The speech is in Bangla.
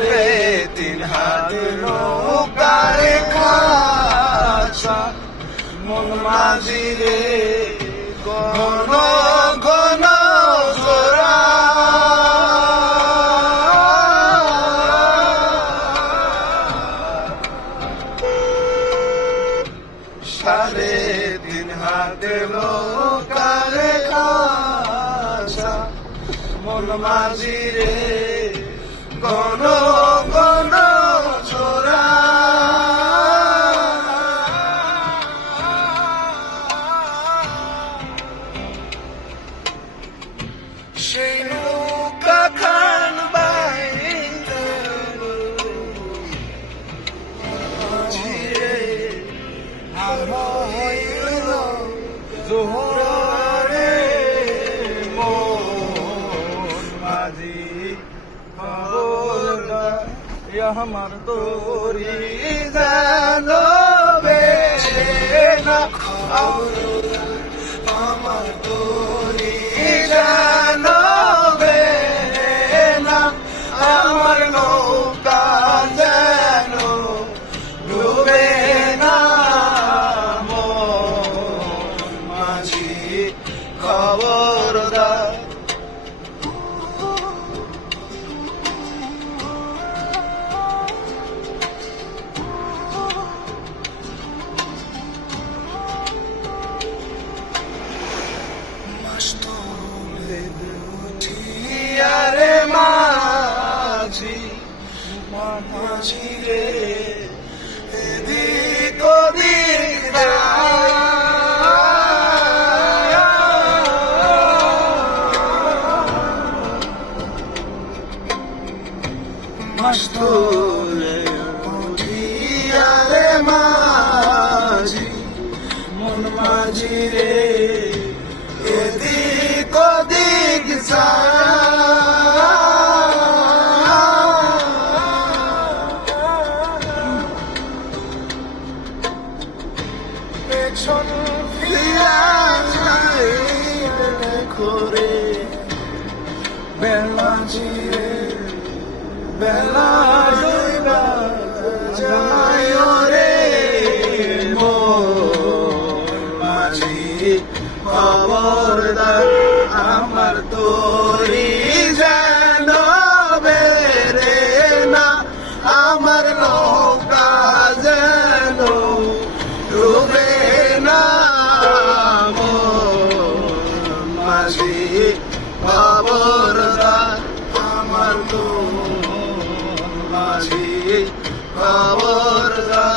সাড়ে তিন হাত নৌকার খাঁচা মন মাঝি রে ঘন ঘন জোড়া সাড়ে তিন হাত নৌকার খাঁচা মন মাঝি রে ঘন ঘন জোড়া সেই নৌকা খান বাইতে ঝিরে হইল জোহরে মন মাঝি আমার তোরি জানো না আমার তোরি জানো না আমার নৌকা যেন ডুবে না মন মাঝি খবরদার আরে মাঝি মাঝি রে এদিক ওদিক মাস্তুলে আরে মাঝি মন মাঝি রে এদিক ওদিক পেছন ফিরা করে বেলা জিরে বেলা ডুইবা যায় রে মন মাঝি খবরদার আমার তোরি যেন বেরে না আমার নৌকা যেন ডুবে না মন মাঝি খবরদার আমার তো মাঝি খবরদার